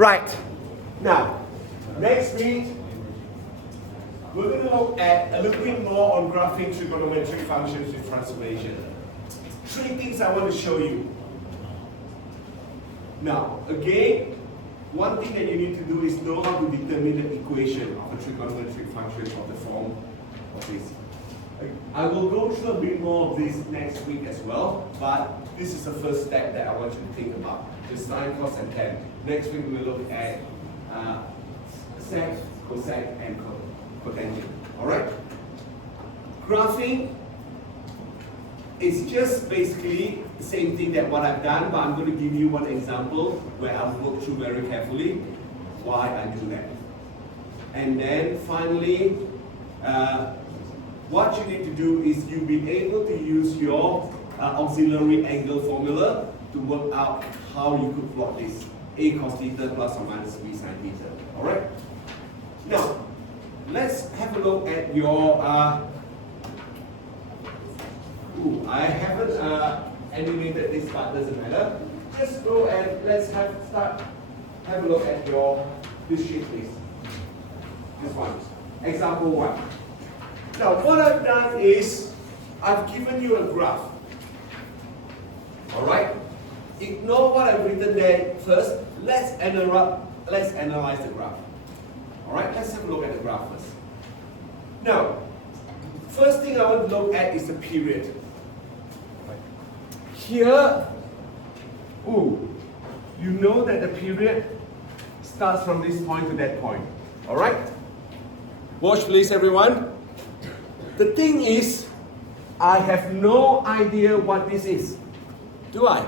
Right. Now, next week, we're going to look at a little bit more on graphing trigonometric functions with transformation. 3 things I want to show you. Now, again, one thing that you need to do is know how to determine the equation of a trigonometric function of the form of this. I will go through a bit more of this next week as well, but this is the first step that I want you to think about. Just sine, cos, and tan. Next week we will look at sec, cosec, and cotangent. Alright? Graphing is just basically the same thing that what I've done, but I'm going to give you one example where I'll look through very carefully why I do that. And then finally, what you need to do is you'll be able to use your auxiliary angle formula to work out how you could plot this a cos theta plus or minus b sin theta. Alright? Now, let's have a look at your I haven't animated this, but doesn't matter. Just go and let's have a look at this sheet, please. This one. Example 1. Now, what I've done is I've given you a graph. Alright? Ignore what I've written there first. Let's analyze the graph. Alright, let's have a look at the graph first. Now, first thing I want to look at is the period. Here, you know that the period starts from this point to that point. Alright? Watch please, everyone. The thing is, I have no idea what this is. Do I?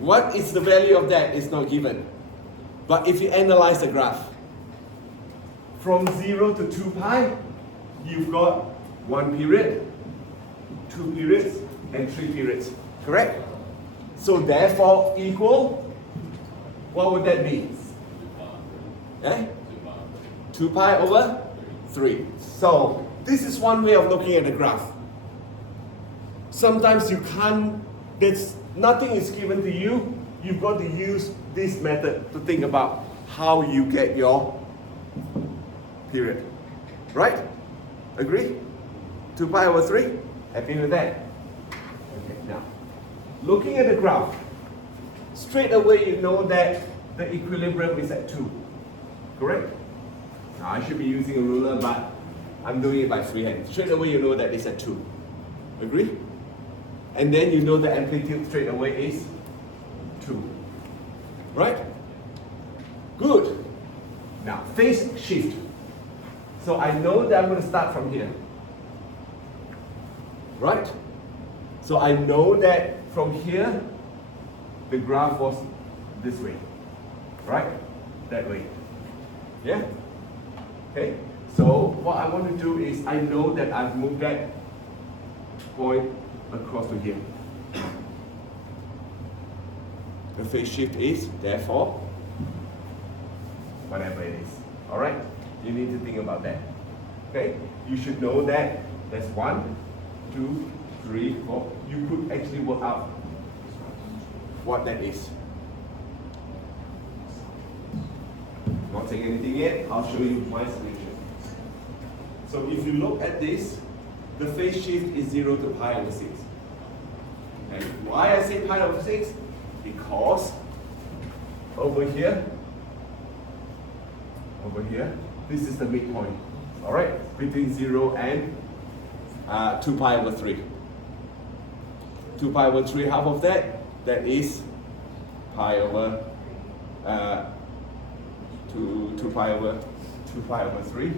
What is the value of that is not given. But if you analyze the graph, from 0 to 2 pi, you've got 1 period, 2 periods, and 3 periods. Correct? So therefore, equal, what would that be? 2 pi over 3. So this is one way of looking at the graph. Sometimes you can't, nothing is given to you. You've got to use this method to think about how you get your period. Right? Agree? 2 pi over 3? Happy with that? Okay, now, looking at the graph, straight away you know that the equilibrium is at 2. Correct? Now, I should be using a ruler, but I'm doing it by freehand. Straight away you know that it's at 2. Agree? And then you know the amplitude straight away is 2. Right? Good. Now, phase shift. So I know that I'm going to start from here. Right? So I know that from here, the graph was this way. Right? That way. Yeah? Okay? So what I want to do is, I know that I've moved that point across to here. The phase shift is, therefore, whatever it is. Alright? You need to think about that. Okay? You should know that there's 1, 2, 3, 4. You could actually work out what that is. Not saying anything yet, I'll show you my solution. So if you look at this, the phase shift is 0 to pi over 6. And why I say pi over 6? Because over here, this is the midpoint. Alright? Between 0 and 2 pi over 3. 2 pi over 3, half of that is pi over 2 pi over 3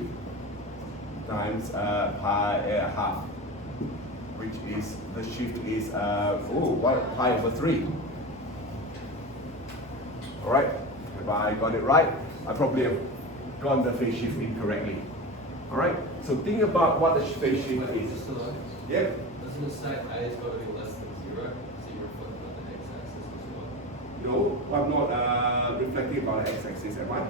times pi half, which is, the shift is pi over 3. Alright? If I got it right, I probably have gone the phase shift incorrectly. Alright? So think about what the phase shift is. Yep. Doesn't the sec I is going to be less than 0? So you're reflecting on the x-axis as well? No, I'm not reflecting about the x-axis, am I? Yeah.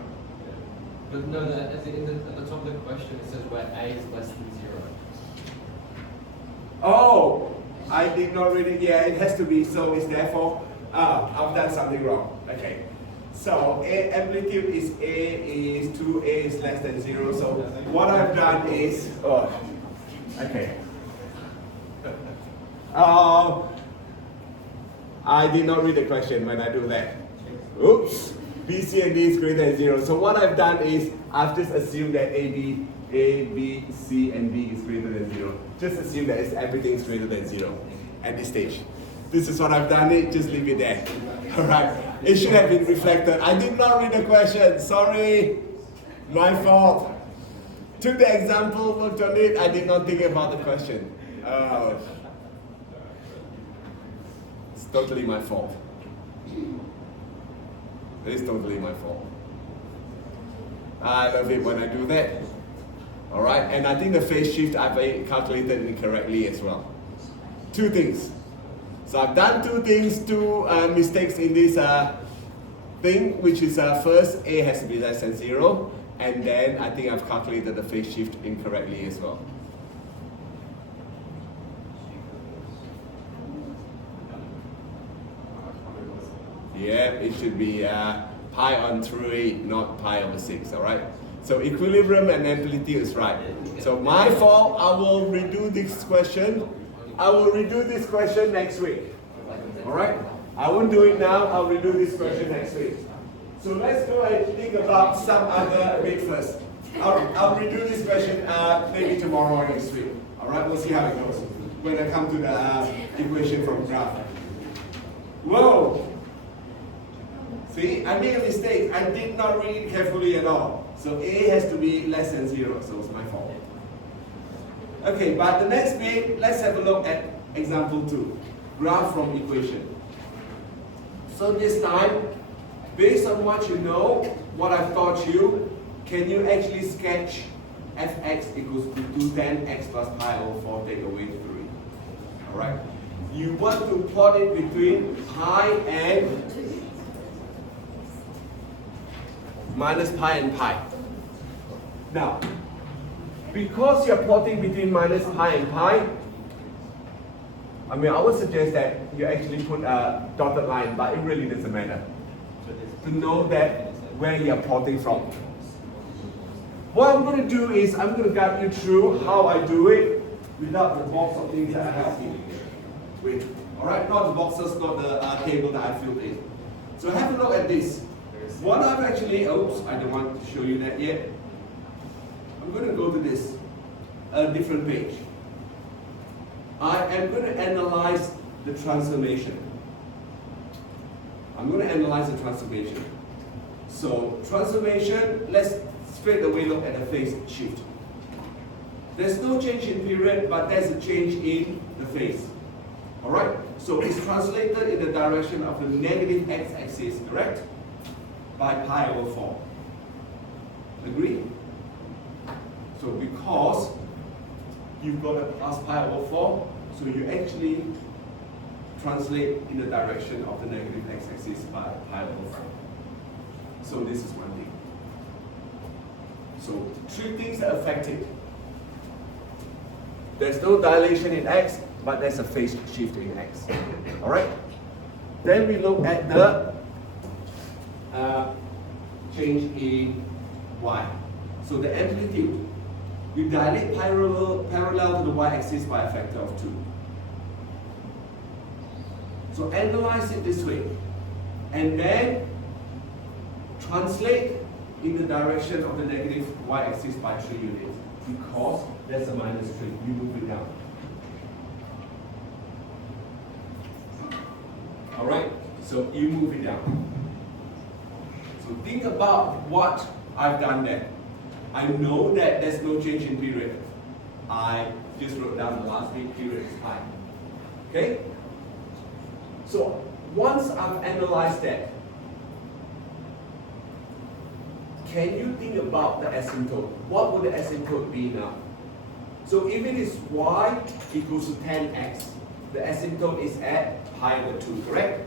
But no, at the top of the question it says where a is less than 0. Oh, I did not read it. Yeah, it has to be. So it's therefore I've done something wrong. Okay. So amplitude is A is 2, A is less than 0. So what I've done is, okay. I did not read the question when I do that. Oops. B, C, and D is greater than 0. So what I've done is I've just assumed that A, B, C, and D is greater than 0. Just assume that everything is greater than 0 at this stage. This is what I've done it, just leave it there. Alright. It should have been reflected. I did not read the question. Sorry. My fault. Took the example, worked on it. I did not think about the question. It's totally my fault. It is totally my fault. I love it when I do that. Alright, and I think the phase shift I've calculated incorrectly as well. Two things. So I've done two things, two mistakes in this thing, which is first, A has to be less than 0, and then I think I've calculated the phase shift incorrectly as well. Yeah, it should be pi on 3, not pi over 6, alright? So equilibrium and amplitude is right. So my fault, I will redo this question. I will redo this question next week. Alright? I won't do it now, I'll redo this question next week. So let's go and think about some other bit first. I'll redo this question maybe tomorrow or next week. Alright, we'll see how it goes when I come to the equation from graph. Whoa! See, I made a mistake. I did not read it carefully at all. So A has to be less than 0, so it's my fault. Okay, but the next bit, let's have a look at example 2. Graph from equation. So this time, based on what you know, what I've taught you, can you actually sketch fx equals to 2tan x plus pi over 4 take away 3? Alright? You want to plot it between pi and minus pi and pi. Now, because you're plotting between minus pi and pi, I would suggest that you actually put a dotted line, but it really doesn't matter. To know that where you're plotting from. What I'm going to do is I'm going to guide you through how I do it without the box of things that I have here. Wait, alright, not the boxes, not the table that I filled in. So have a look at this. What I've actually, oops, I don't want to show you that yet. I'm going to go to this, a different page. I am going to analyze the transformation. I'm going to analyze the transformation. So transformation, let's straight away look at the phase shift. There's no change in period, but there's a change in the phase. Alright? So it's translated in the direction of the negative x-axis, correct? By pi over 4. Agree? So because you've got a plus pi over 4, so you actually translate in the direction of the negative x-axis by pi over 4. So this is one thing. So three things that affect it. There's no dilation in x, but there's a phase shift in x. Alright? Then we look at the change in y. So the amplitude, we dilate parallel to the y-axis by a factor of 2. So analyze it this way, and then translate in the direction of the negative y-axis by 3 units, because there's a minus 3. You move it down. Alright, so you move it down. So think about what I've done there. I know that there's no change in period. I just wrote down the last bit, period is pi. Okay? So once I've analyzed that, can you think about the asymptote? What would the asymptote be now? So if it is y equals to 10x, the asymptote is at pi over 2, correct?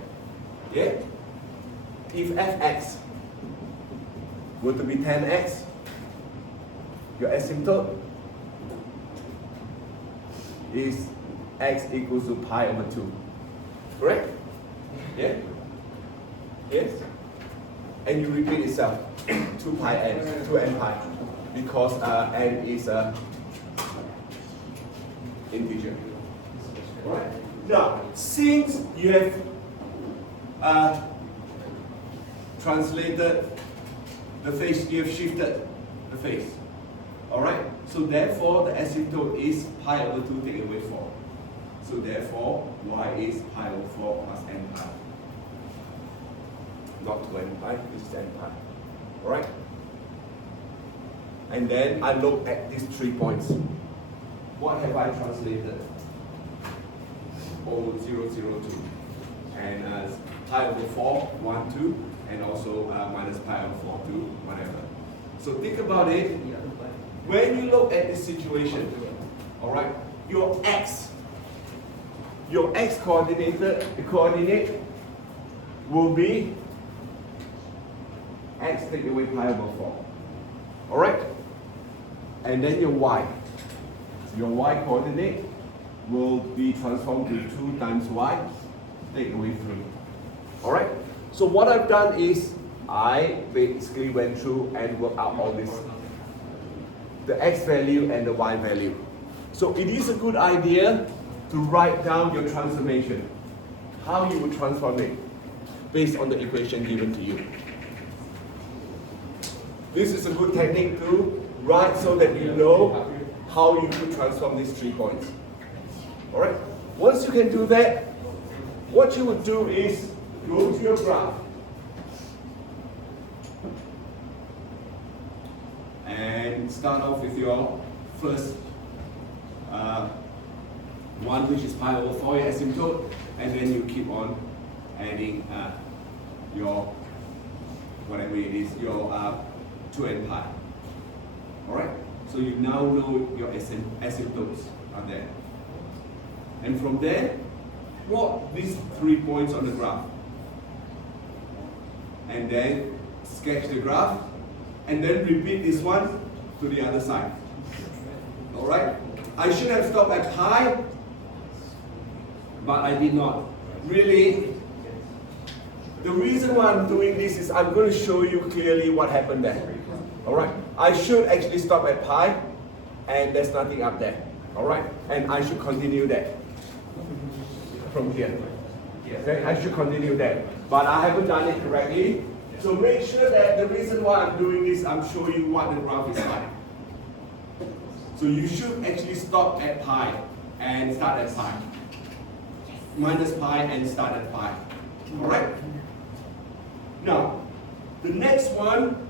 Yeah? If fx were to be 10x, your asymptote is x equals to pi over 2. Correct? Yeah? and you repeat itself, 2 pi n, 2 n pi, because n is a integer. Right? Now, since you have translated the phase, you have shifted the phase. Alright? So therefore, the asymptote is pi over 2 take away 4. So therefore, y is pi over 4 plus n pi. Not 2 n pi, this is n pi. Alright? And then I look at these 3 points. What have I translated? 0, 0, 0, 2. And pi over 4, 1, 2. And also minus pi over 4, 2, whatever. So think about it. When you look at this situation, alright, your x coordinate will be x take away pi over 4. Alright? And then your y coordinate will be transformed to 2 times y, take away 3. Alright? So what I've done is, I basically went through and worked out all this, the x value and the y value. So it is a good idea to write down your transformation, how you would transform it, based on the equation given to you. This is a good technique to write so that you know how you could transform these 3 points. Alright? Once you can do that, what you would do is go to your graph and start off with your first one, which is pi over 4, your asymptote, and then you keep on adding your, whatever it is, your 2n pi. Alright? So you now know your asymptotes are there. And from there, plot these 3 points on the graph. And then sketch the graph, and then repeat this one to the other side. Alright? I should have stopped at pi, but I did not. Really, the reason why I'm doing this is I'm going to show you clearly what happened there. Alright? I should actually stop at pi, and there's nothing up there. Alright? And I should continue that from here. Okay? I should continue that. But I haven't done it correctly. So make sure that the reason why I'm doing this, I'm showing you what the graph is like. So you should actually stop at pi and start at pi. Minus pi and start at pi. Alright? Now, the next one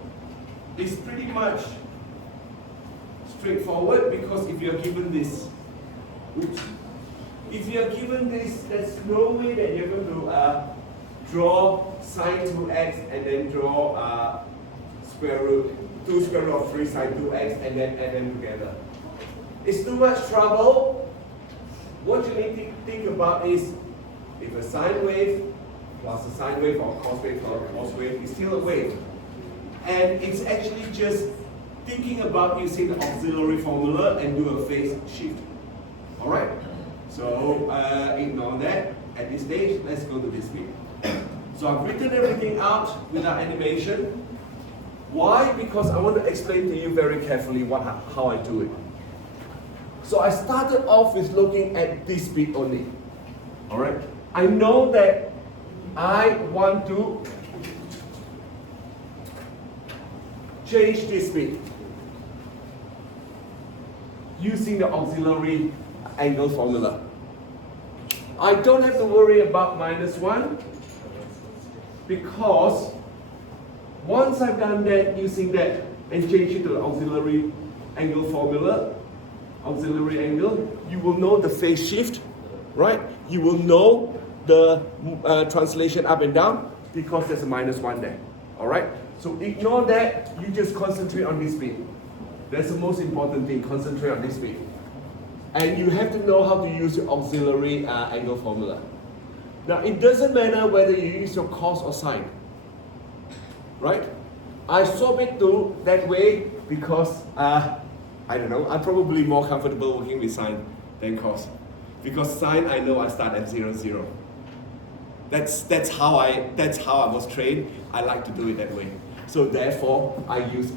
is pretty much straightforward, because if you're given this, if you're given this, there's no way that you're going to draw sine 2x and then draw square root 2 square root of 3 sine 2x and then add them together. It's too much trouble. What you need to think about is, if a sine wave plus a sine wave or a cos wave plus a cos wave is still a wave. And it's actually just thinking about using the auxiliary formula and do a phase shift. Alright? So ignore that at this stage. Let's go to this bit. So I've written everything out without animation. Why? Because I want to explain to you very carefully how I do it. So I started off with looking at this bit only. Alright? I know that I want to change this bit using the auxiliary angle formula. I don't have to worry about -1, because once I've done that using that and change it to the auxiliary angle formula, auxiliary angle, you will know the phase shift, right? You will know the translation up and down, because there's a -1 there. Alright? So ignore that, you just concentrate on this bit. That's the most important thing, concentrate on this bit. And you have to know how to use your auxiliary angle formula. Now, it doesn't matter whether you use your cos or sine, right? I swap it to that way because, I don't know, I'm probably more comfortable working with sine than cos. Because sine, I know I start at 0, 0. That's how I was trained. I like to do it that way. So therefore, I use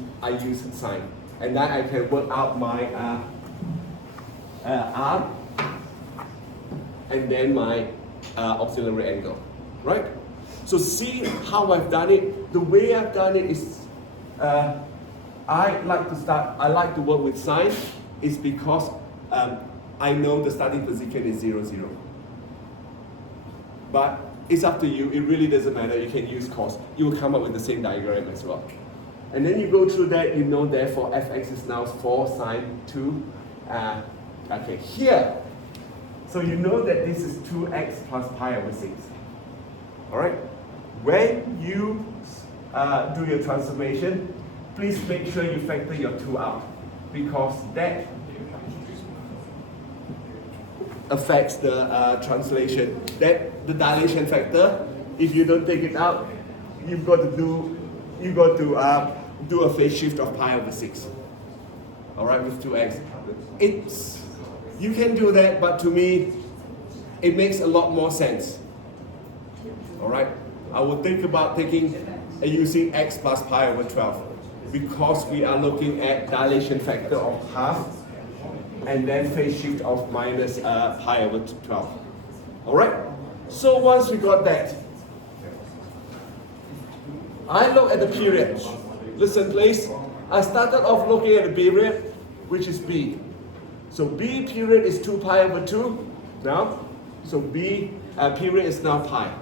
sine, and then I can work out my r, and then my auxiliary angle, right? So see how I've done it. The way I've done it is, I like to work with sine, is because I know the starting position is 0, 0. But it's up to you. It really doesn't matter. You can use cos. You will come up with the same diagram as well. And then you go through that. You know, therefore, fx is now 4 sine 2. Okay, here. So you know that this is 2x plus pi over 6. All right? When you do your transformation, please make sure you factor your 2 out, because that affects the translation. That the dilation factor, if you don't take it out, you've got to do a phase shift of pi over 6. All right, with 2x. You can do that, but to me, it makes a lot more sense. All right, I would think about using x plus pi over 12, because we are looking at dilation factor of half, and then phase shift of minus pi over 12. All right? So once we got that, I look at the period. Listen, please. I started off looking at the period, which is b. So b period is 2 pi over 2 now. So b period is now pi.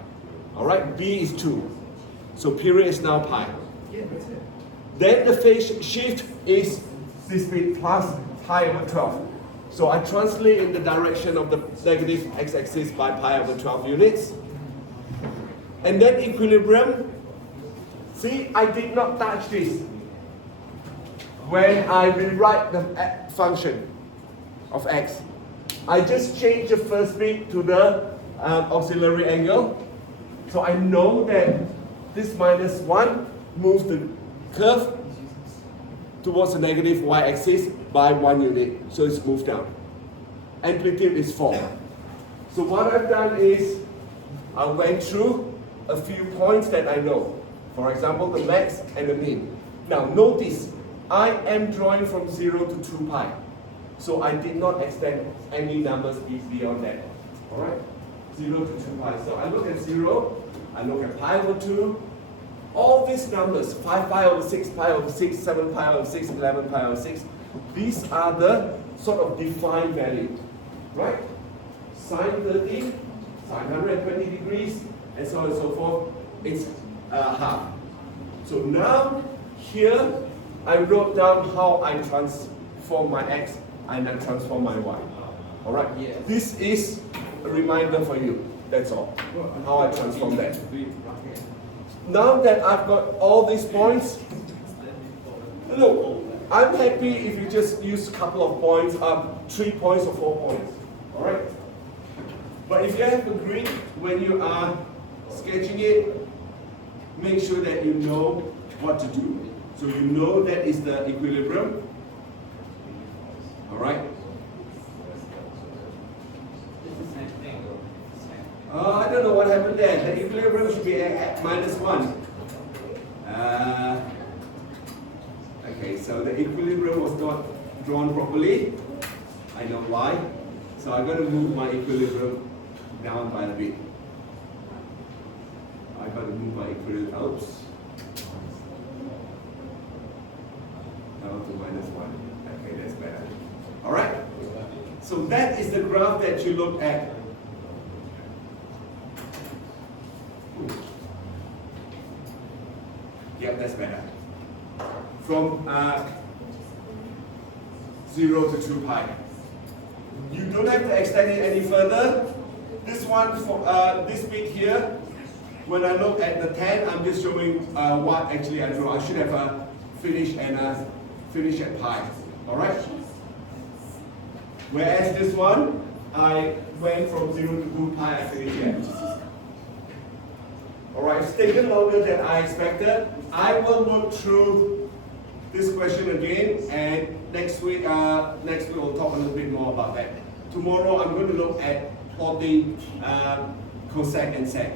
All right? B is 2. So period is now pi. Then the phase shift is this bit plus pi over 12. So I translate in the direction of the negative x-axis by pi over 12 units. And then equilibrium. See, I did not touch this when I rewrite the function of x. I just change the first bit to the auxiliary angle. So I know that this minus 1 moves the curve towards the negative y-axis by 1 unit, so it's moved down. Amplitude is 4. So what I've done is, I went through a few points that I know. For example, the max and the mean. Now notice, I am drawing from 0 to 2 pi. So I did not extend any numbers beyond that. Alright? 0 to 2 pi. So I look at 0, I look at pi over 2, all these numbers, 5 pi over 6, pi over 6, 7 pi over 6, 11 pi over 6, these are the sort of defined value, right? Sine 30, sine 120 degrees, and so on and so forth, it's half. So now, here, I wrote down how I transform my x and I transform my y. All right? Yeah. This is a reminder for you, that's all, how I transform that. Now that I've got all these points, look, I'm happy if you just use a couple of points, 3 points or 4 points, all right? But if you have a grid when you are sketching it, make sure that you know what to do. So you know that is the equilibrium, all right? I don't know what happened there. The equilibrium should be at -1. Okay, so the equilibrium was not drawn properly. I know why. So I'm going to move my equilibrium down by a bit. I got to move my equilibrium. Oops. Down to -1. Okay, that's better. All right. So that is the graph that you look at. Yep, that's better. From 0 to 2 pi. You don't have to extend it any further. This one, for this bit here, when I look at the 10, I'm just showing what actually I draw. I should have finished at pi. All right. Whereas this one, I went from 0 to 2 pi. I finished at. All right, it's taken longer than I expected. I will work through this question again, and next week we'll talk a little bit more about that. Tomorrow I'm going to look at plotting cosec and sec.